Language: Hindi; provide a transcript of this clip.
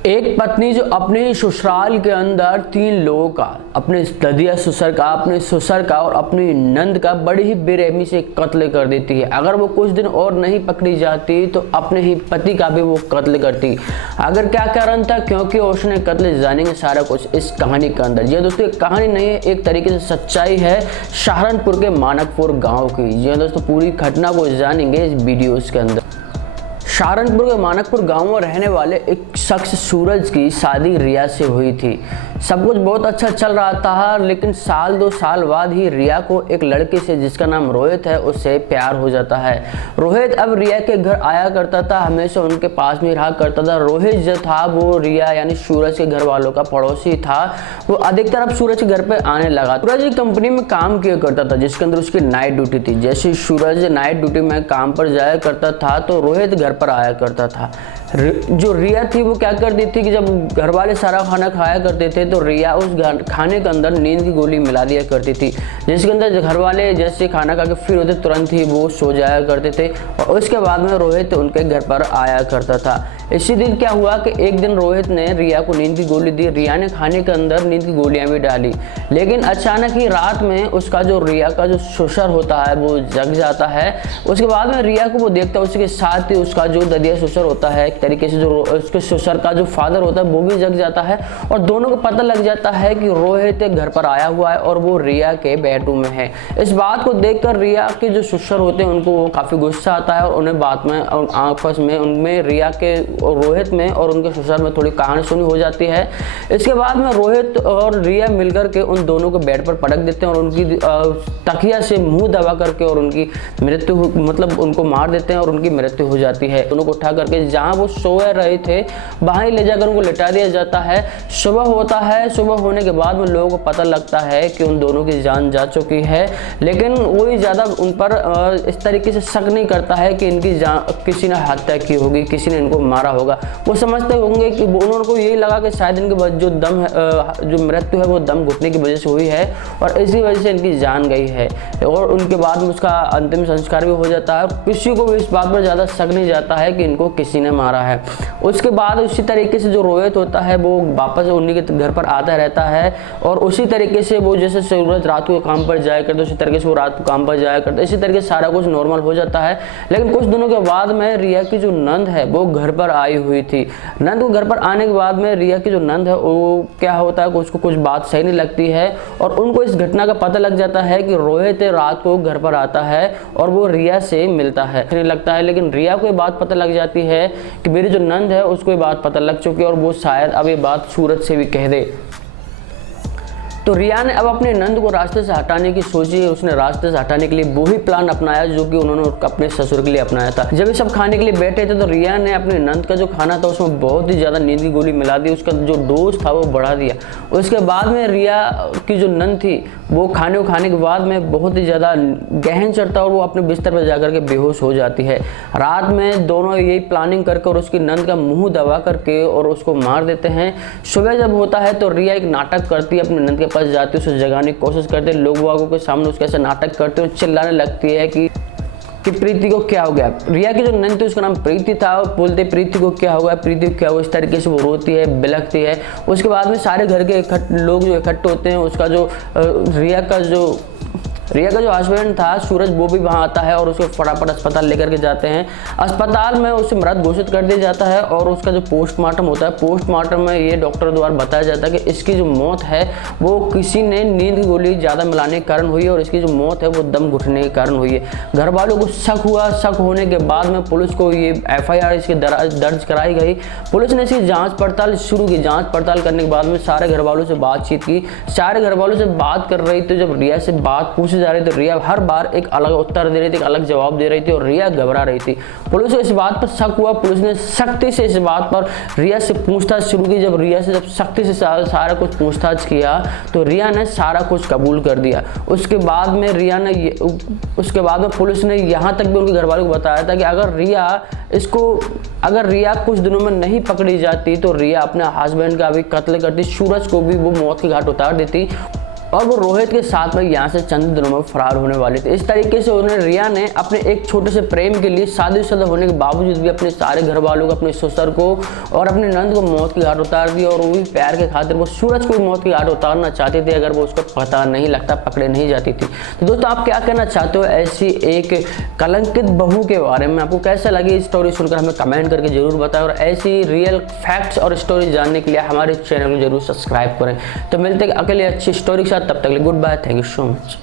एक पत्नी जो अपने ससुराल के अंदर 3 लोगों का, अपने ददिया ससुर का, अपने ससुर का और अपनी नंद का बड़ी ही बेरहमी से कत्ल कर देती है। अगर वो कुछ दिन और नहीं पकड़ी जाती तो अपने ही पति का भी वो कत्ल करती। अगर क्या कारण था, क्योंकि उसने कत्ल, जानेंगे सारा कुछ इस कहानी के अंदर। ये दोस्तों एक कहानी नहीं है, एक तरीके से सच्चाई है सहारनपुर के मानकपुर गाँव की। ये दोस्तों पूरी घटना को जानेंगे इस वीडियोज के अंदर। सहारनपुर के मानकपुर गांव में रहने वाले एक शख्स सूरज की शादी रिया से हुई थी। सब कुछ बहुत अच्छा चल रहा था, लेकिन साल 2 साल बाद ही रिया को एक लड़के से, जिसका नाम रोहित है, उससे प्यार हो जाता है। रोहित अब रिया के घर आया करता था, हमेशा उनके पास में रहा करता था। रोहित जो था वो रिया यानी सूरज के घर वालों का पड़ोसी था। वो अधिकतर अब सूरज के घर पे आने लगा। सूरज की कंपनी में काम किया करता था, जिसके अंदर उसकी नाइट ड्यूटी थी। जैसे सूरज नाइट ड्यूटी में काम पर जाया करता था तो रोहित घर पर आया करता था। जो रिया थी वो क्या करती थी कि जब घर वाले सारा खाना खाया करते थे तो रिया उस खाने के अंदर नींद की गोली मिला दिया करती थी, जिसके अंदर घर वाले जैसे खाना खा के फिर होते तुरंत ही वो सो जाया करते थे। और उसके बाद में रोहित उनके घर पर आया करता था। इसी दिन क्या हुआ कि एक दिन रोहित ने रिया को नींद की गोली दी। रिया ने खाने के अंदर नींद की गोलियां भी डाली, लेकिन अचानक ही रात में उसका जो रिया का जो ससुर होता है वो जग जाता है। उसके बाद में रिया को वो देखता है, उसके साथ ही उसका जो ददिया ससुर होता है, एक तरीके से जो उसके ससुर का जो फादर होता है वो भी जग जाता है। और दोनों को पता लग जाता है कि रोहित घर पर आया हुआ है और वो रिया के बेडरूम में है। इस बात को देखकर रिया के जो ससुर होते हैं उनको काफ़ी गुस्सा आता है और उन्हें बात में आपस में उनमें रिया के और रोहित में और उनके ससुर में थोड़ी कहानी सुनी हो जाती है। इसके बाद में रोहित और रिया मिलकर के उन दोनों को बेड पर पटक देते हैं और उनकी तकिया से मुंह दबा करके और उनकी मृत्यु, मतलब उनको मार देते हैं और उनकी मृत्यु हो जाती है। दोनों को उठा करके जहाँ वो सो रहे थे वहाँ ही ले जाकर उनको लिटा दिया जाता है। सुबह होता है, सुबह होने के बाद में लोगों को पता लगता है कि उन दोनों की जान जा चुकी है, लेकिन वही ज़्यादा उन पर इस तरीके से शक नहीं करता है कि इनकी किसी ने हत्या की होगी, किसी ने इनको मारा होगा। वो समझते होंगे कि उन्होंने को यही लगा कि शायद इनके जो दम है, जो मृत्यु है वो दम घुटने की वजह से हुई है और इसी वजह से इनकी जान गई है। और उनके बाद में उसका अंतिम संस्कार भी हो जाता है। किसी को भी इस बात पर ज़्यादा शक नहीं जाता है कि इनको किसी ने मारा है। उसके बाद उसी तरीके से जो रोहित होता है वो वापस उन्हीं के घर पर आता रहता है और उसी तरीके से वो जैसे सूरज रात को काम पर जाया करता है उसी तरीके से वो रात को काम पर जाया करता है। इसी तरीके से सारा कुछ नॉर्मल हो जाता है। लेकिन कुछ दिनों के बाद में रिया की जो नंद है वो घर पर आई हुई थी। नंद को घर पर आने के बाद में रिया की जो नंद है वो क्या होता है कि उसको कुछ बात सही नहीं लगती है और उनको इस घटना का पता लग जाता है कि रोहित रात को घर पर आता है और वो रिया से मिलता है। नहीं लगता है, लेकिन रिया को ये बात पता लग जाती है कि मेरी जो नंद है उसको ये बात पता लग चुकी है और वो शायद अब ये बात सूरज से भी कह दे। तो रिया ने अब अपने नंद को रास्ते से हटाने की सोची। उसने रास्ते से हटाने के लिए वही प्लान अपनाया जो कि उन्होंने अपने ससुर के लिए अपनाया था। जब ये सब खाने के लिए बैठे थे तो रिया ने अपने नंद का जो खाना था उसमें बहुत ही ज़्यादा नींद की गोली मिला दी, उसका जो डोज था वो बढ़ा दिया। उसके बाद में रिया की जो नंद थी वो खाने के बाद में बहुत ही ज़्यादा गहन चढ़ता और वो अपने बिस्तर पर जाकर के बेहोश हो जाती है। रात में दोनों यही प्लानिंग करके और उसकी नंद का मुंह दबा करके और उसको मार देते हैं। सुबह जब होता है तो रिया एक नाटक करती है, अपने नंद के पास जाती है, उसे जगाने की कोशिश करते हैं। लोग वागों के सामने उसके ऐसे नाटक करते हैं, चिल्लाने लगती है कि प्रीति को क्या हो गया। रिया की जो नंद थी उसका नाम प्रीति था। बोलते प्रीति को क्या हुआ, प्रीति को क्या हुआ, इस तरीके से वो रोती है, बिलखती है। उसके बाद में सारे घर के लोग जो इकट्ठे होते हैं, उसका जो रिया का जो हस्बैंड था सूरज वो भी वहाँ आता है और उसको फटाफट अस्पताल लेकर के जाते हैं। अस्पताल में उसे मृत घोषित कर दिया जाता है और उसका जो पोस्टमार्टम होता है, पोस्टमार्टम में ये डॉक्टर द्वारा बताया जाता है कि इसकी जो मौत है वो किसी ने नींद की गोली ज़्यादा मिलाने के कारण हुई है और इसकी जो मौत है वो दम घुटने के कारण हुई है। घर वालों को शक हुआ। शक होने के बाद में पुलिस को ये FIR इसकी दर्ज कराई गई। पुलिस ने इसकी जाँच पड़ताल शुरू की। जाँच पड़ताल करने के बाद में सारे घर वालों से बातचीत की। सारे घर वालों से बात कर रही थी। जब रिया से बात पूछी जा रही थी, रिया हर बार एक अलग उत्तर दे रही थी, एक अलग जवाब दे रही थी और रिया घबरा रही थी। पुलिस को इस बात पर शक हुआ। पुलिस ने सख्ती से इस बात पर रिया से पूछताछ शुरू की। जब रिया से सख्ती से सारा कुछ पूछताछ किया तो रिया ने सारा कुछ कबूल कर दिया। उसके बाद में पुलिस ने यहाँ तक भी उनके घर वालों को बताया था कि अगर रिया कुछ दिनों में नहीं पकड़ी जाती तो रिया अपने हस्बैंड का भी कत्ल करती, सूरज को भी वो मौत के घाट उतार देती। और वो रोहित के साथ में यहाँ से चंद दिनों में फरार होने वाली थी। इस तरीके से उन्होंने रिया ने अपने एक छोटे से प्रेम के लिए शादीशुदा होने के बावजूद भी अपने सारे घर वालों को, अपने ससुर को और अपने नंद को मौत की घाट उतार दिया। और वो भी प्यार के खातिर वो सूरज को भी मौत की घाट उतारना चाहती थी अगर वो उसको पता नहीं लगता, पकड़े नहीं जाती थी। तो दोस्तों आप क्या कहना चाहते हो ऐसी एक कलंकित बहू के बारे में? आपको कैसा लगी स्टोरी सुनकर हमें कमेंट करके जरूर बताएं और ऐसी रियल फैक्ट्स और स्टोरी जानने के लिए हमारे चैनल को जरूर सब्सक्राइब करें। तो मिलते हैं अगली अच्छी स्टोरी के साथ, तब तक के लिए goodbye, thank you so much.